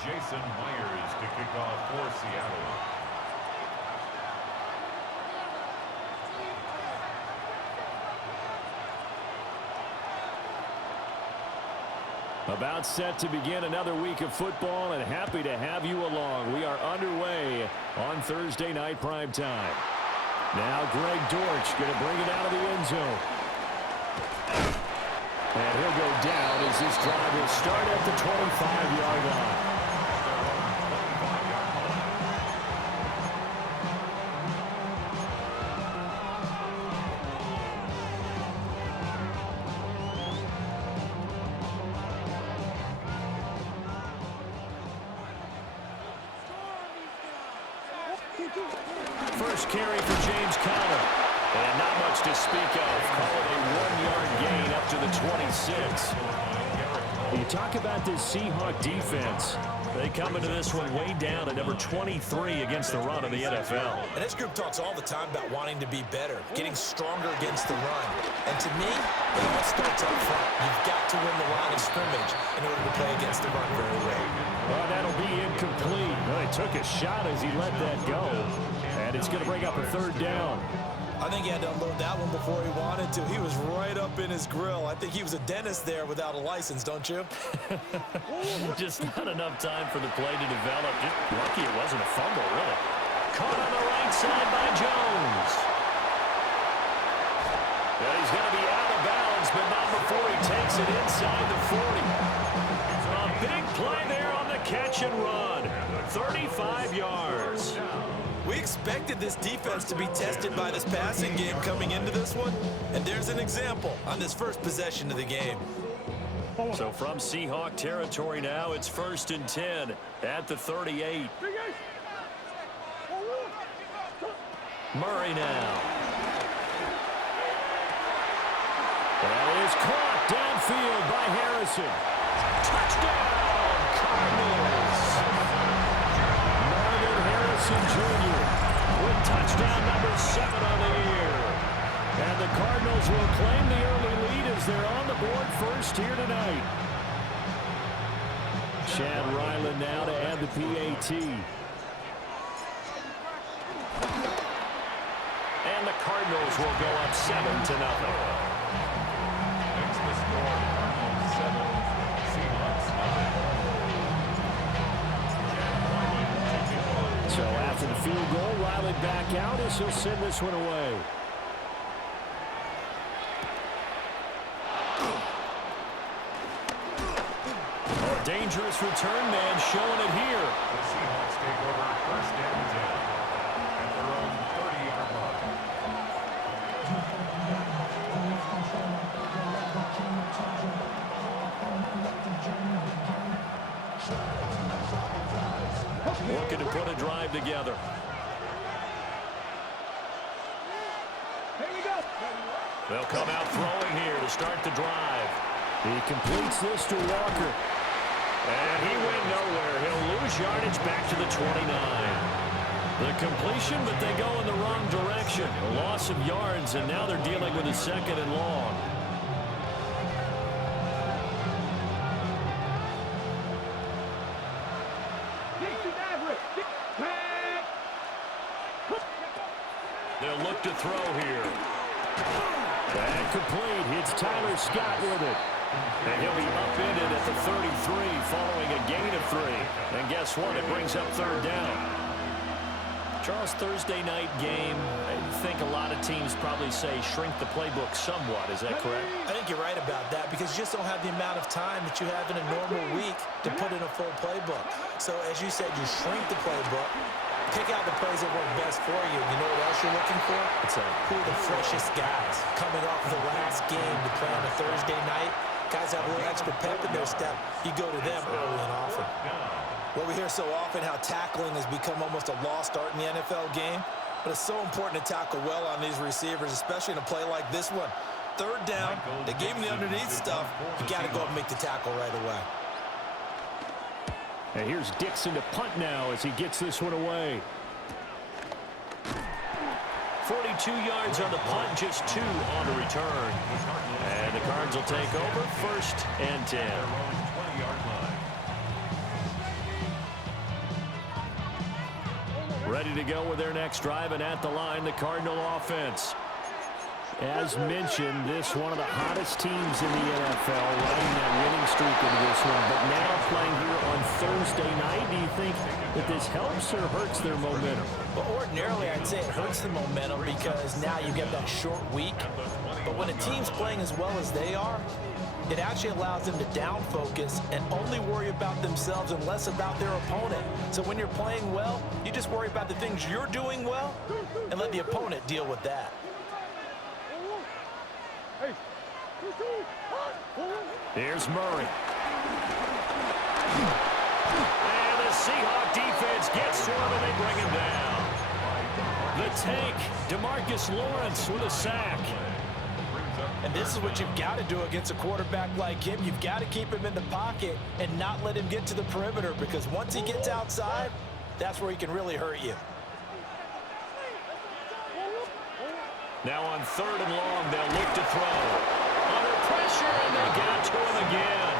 Jason Myers to kick off for Seattle. About set to begin another week of football, and happy to have you along. We are underway on Thursday night primetime. Now Greg Dortch going to bring it out of the end zone. And he'll go down as this drive will start at the 25-yard line. First carry for James Conner. And not much to speak of. Call it a 1-yard gain up to the 26. You talk about this Seahawk defense. They come into this one way down at number 23 against the run in the NFL. And this group talks all the time about wanting to be better, getting stronger against the run. And to me, it all starts up front. You've got to win the line of scrimmage in order to play against the run very well. Well, that'll be incomplete. Well, he took a shot as he let that go. And it's going to bring up a third down. I think he had to unload that one before he wanted to. He was right up in his grill. I think he was a dentist there without a license, don't you? Just not enough time for the play to develop. Just lucky it wasn't a fumble, really. Caught on the right side by Jones. Well, he's going to be out of bounds, but not before he takes it inside the 40. A big play there on the catch and run. 35 yards. We expected this defense to be tested by this passing game coming into this one, and there's an example on this first possession of the game. So from Seahawk territory now, it's 1st and 10 at the 38. Murray now. That is caught downfield by Harrison. Touchdown, Cardinals. Marvin Harrison Jr. with touchdown number 7 on the year. And the Cardinals will claim the early lead as they're on the board first here tonight. Chad Ryland now to add the PAT. And the Cardinals will go up 7-0. Makes the score Cardinals 7, Seahawks 9. So after the field goal, Riley back out as he'll send this one away. Oh, a dangerous return man showing it here. The Seahawks take over 1st and 10 at their own 30-yard line. Looking to put a drive together. They'll come out throwing here to start the drive. He completes this to Walker. And he went nowhere. He'll lose yardage back to the 29. The completion, but they go in the wrong direction. A loss of yards, and now they're dealing with a 2nd and long. They'll look to throw here. And complete. It's Tyler Scott with it. And he'll be upended at the 33 following a gain of 3. And guess what? It brings up 3rd down. Charles, Thursday night game, I think a lot of teams probably say shrink the playbook somewhat. Is that correct? I think you're right about that because you just don't have the amount of time that you have in a normal week to put in a full playbook. So as you said, you shrink the playbook. Pick out the plays that work best for you. You know what else you're looking for? Who are the freshest guys coming off the last game to play on a Thursday night? Guys have a little extra pep in their step. You go to them early and often. Well, we hear so often how tackling has become almost a lost art in the NFL game, but it's so important to tackle well on these receivers, especially in a play like this one. 3rd down, they gave him the underneath stuff. You got to go and make the tackle right away. And here's Dixon to punt now as he gets this one away. 42 yards on the punt, just 2 on the return. And the Cards will take over 1st and 10. Ready to go with their next drive, and at the line, the Cardinal offense. As mentioned, this one of the hottest teams in the NFL, riding that winning streak into this one. But now playing here on Thursday night, do you think that this helps or hurts their momentum? Well, ordinarily, I'd say it hurts the momentum because now you get that short week. But when a team's playing as well as they are, it actually allows them to down focus and only worry about themselves and less about their opponent. So when you're playing well, you just worry about the things you're doing well and let the opponent deal with that. Here's Murray. And the Seahawk defense gets to him, and they bring him down. The tank, DeMarcus Lawrence with a sack. And this is what you've got to do against a quarterback like him. You've got to keep him in the pocket and not let him get to the perimeter, because once he gets outside, that's where he can really hurt you. Now on 3rd and long, they'll look to throw. Under pressure, and they got to him again.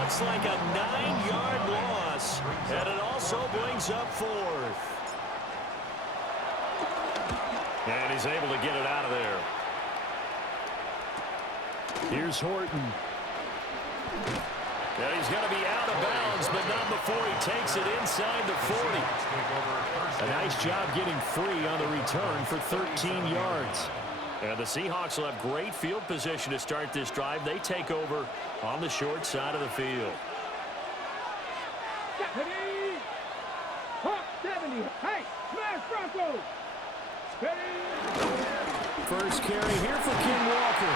Looks like a 9-yard loss, and it also brings up 4th. And he's able to get it out of there. Here's Horton. And he's going to be out of bounds, but not before he takes it inside the 40. A nice job getting free on the return for 13 yards. And the Seahawks will have great field position to start this drive. They take over on the short side of the field. 70. Hey, smash Broncos. First carry here for Ken Walker.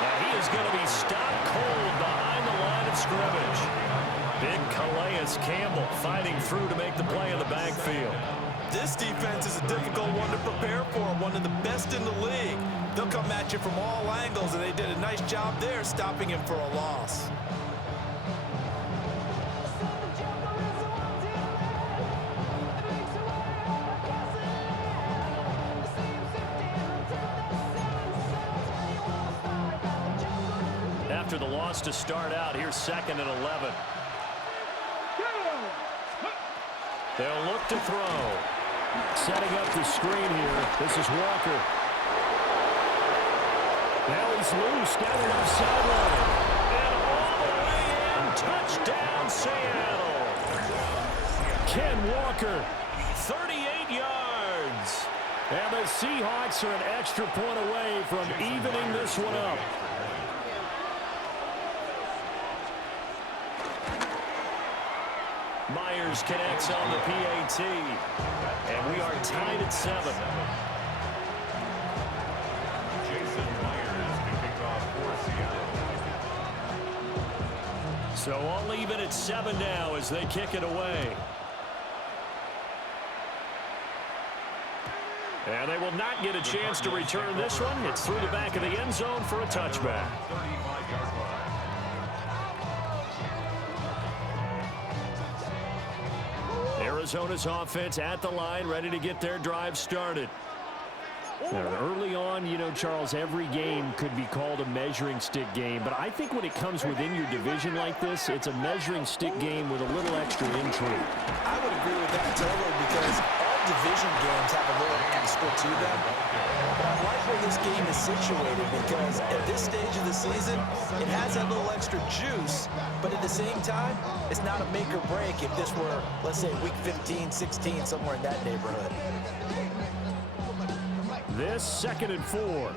Now he is going to be stopped cold behind the line of scrimmage. Big Calais Campbell fighting through to make the play in the backfield. This defense is a difficult one to prepare for, one of the best in the league. They'll come at you from all angles, and they did a nice job there stopping him for a loss. After the loss to start out, here's 2nd and 11. They'll look to throw. Setting up the screen here. This is Walker. Now he's loose. Got it off sideline. And all the way in. Touchdown, Seattle. Ken Walker, 38 yards. And the Seahawks are an extra point away from evening this one up. Myers connects on the PAT, and we are tied at 7. Jason Myers kicking off for Seattle. So all even at 7 now as they kick it away. And they will not get a chance to return this one. It's through the back of the end zone for a touchback. 35-yard line. Arizona's offense at the line, ready to get their drive started. Now, early on, you know, Charles, every game could be called a measuring stick game. But I think when it comes within your division like this, it's a measuring stick game with a little extra intrigue. I would agree with that totally, because all division games have a little extra to them. But I like where this game is situated, because at this stage of the season, it has that little extra juice. But at the same time, it's not a make or break if this were, let's say, week 15, 16, somewhere in that neighborhood. This 2nd and 4.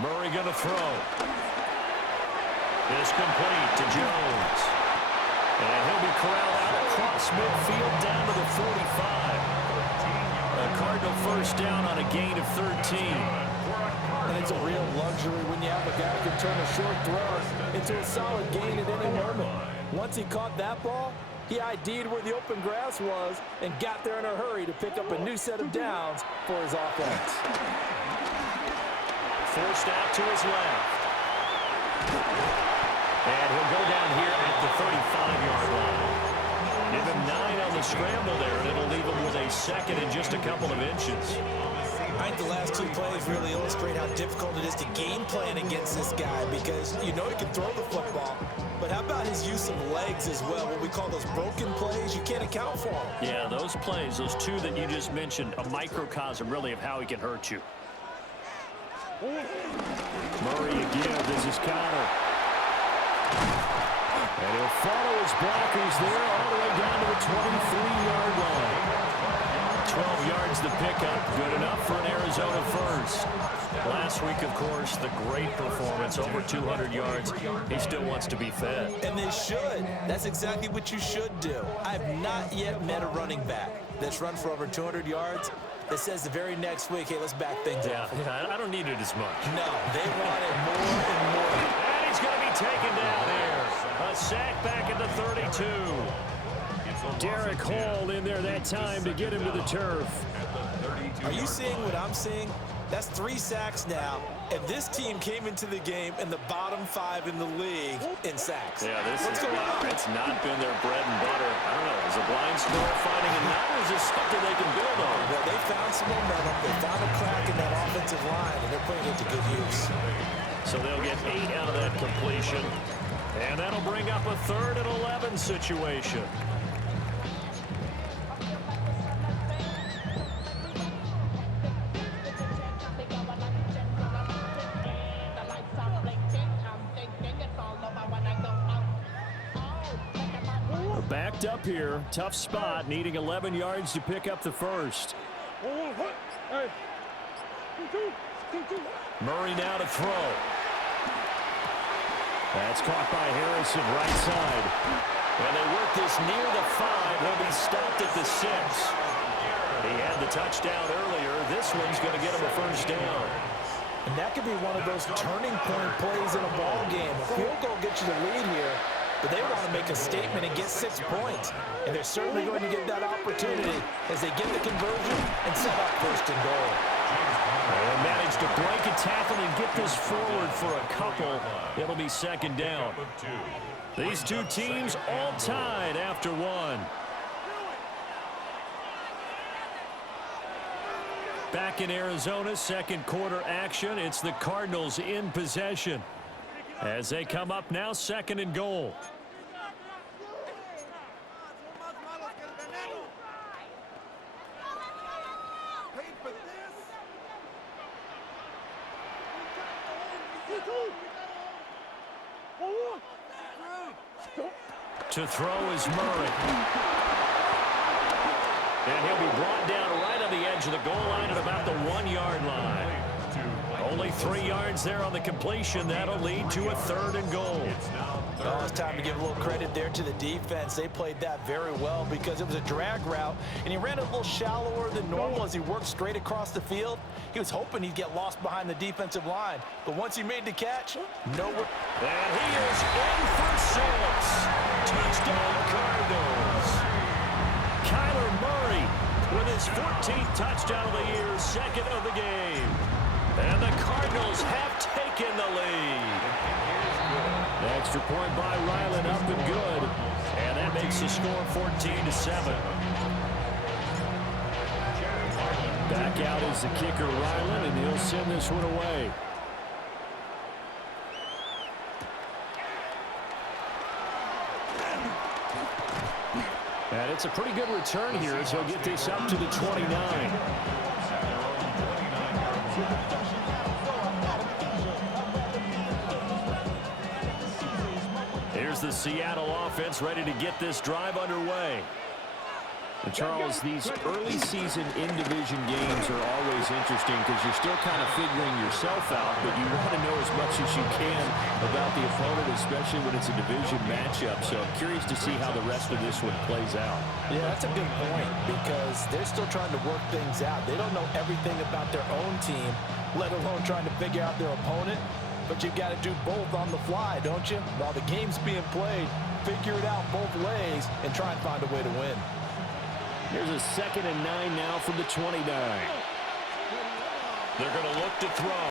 Murray going to throw. It's complete to Jones. And he'll be corralled out across midfield down to the 45. A Cardinal first down on a gain of 13. And it's a real luxury when you have a guy who can turn a short throw into a solid gain at any moment. Once he caught that ball, he ID'd where the open grass was and got there in a hurry to pick up a new set of downs for his offense. Forced out to his left. And he'll go down here at the 35-yard line. Give him 9 on the scramble there, and it'll leave him with a 2nd and just a couple of inches. I think the last two plays really illustrate how difficult it is to game plan against this guy because you know he can throw the football, but how about his use of legs as well? What we call those broken plays, you can't account for them. Yeah, those plays, those two that you just mentioned, a microcosm really of how he can hurt you. Murray again, this is Connor. And he'll follow his blockers there all the way down to the 23-yard line. 12 yards to pick up. Good enough for an Arizona first. Last week, of course, the great performance, over 200 yards. He still wants to be fed. And they should. That's exactly what you should do. I've not yet met a running back that's run for over 200 yards that says the very next week, hey, let's back things up. Yeah, I don't need it as much. No, they want it more and more. And he's going to be taken down here. A sack back at the 32. Derek Hall in there that time to get him to the turf. Are you seeing what I'm seeing? That's 3 sacks now, and this team came into the game in the bottom 5 in the league in sacks. Yeah, What's going on? It's not been their bread and butter. I don't know. Is a blind squirrel finding a nut, or is this something they can build on? Well, they found some momentum. They found a crack in that offensive line, and they're putting it to good use. So they'll get 8 out of that completion, and that'll bring up a 3rd and 11 situation. Backed up here, tough spot, needing 11 yards to pick up the first. Murray now to throw. That's caught by Harrison, right side. And they work this near the 5. He'll be stopped at the 6. He had the touchdown earlier. This one's going to get him a first down. And that could be one of those turning point plays in a ball game. A field goal gets you the lead here, but they want to make a statement and get 6 points. And they're certainly going to get that opportunity as they get the conversion and set up first and goal. They'll manage to break a tackle and get this forward for a couple. It'll be second down. These two teams all tied after 1. Back in Arizona, second quarter action. It's the Cardinals in possession as they come up now, second and goal. To throw is Murray. And he'll be brought down right on the edge of the goal line at about the 1-yard line. Only 3 yards there on the completion. That'll lead to a 3rd and goal. Oh, it's time to give a little credit there to the defense. They played that very well because it was a drag route, and he ran a little shallower than normal as he worked straight across the field. He was hoping he'd get lost behind the defensive line, but once he made the catch, nowhere. And he is in for 6. Touchdown, Cardinals. Kyler Murray with his 14th touchdown of the year, second of the game. And the Cardinals have taken the lead. The extra point by Ryland up and good. And that makes the score 14-7. Back out is the kicker, Ryland, and he'll send this one away. And it's a pretty good return here, so he'll get this up to the 29. Here's the Seattle offense ready to get this drive underway. And Charles, these early season in-division games are always interesting because you're still kind of figuring yourself out, but you want to know as much as you can about the opponent, especially when it's a division matchup. So I'm curious to see how the rest of this one plays out. Yeah, that's a good point because they're still trying to work things out. They don't know everything about their own team, let alone trying to figure out their opponent. But you've got to do both on the fly, don't you? While the game's being played, figure it out both ways and try and find a way to win. Here's a 2nd and 9 now from the 29. They're going to look to throw.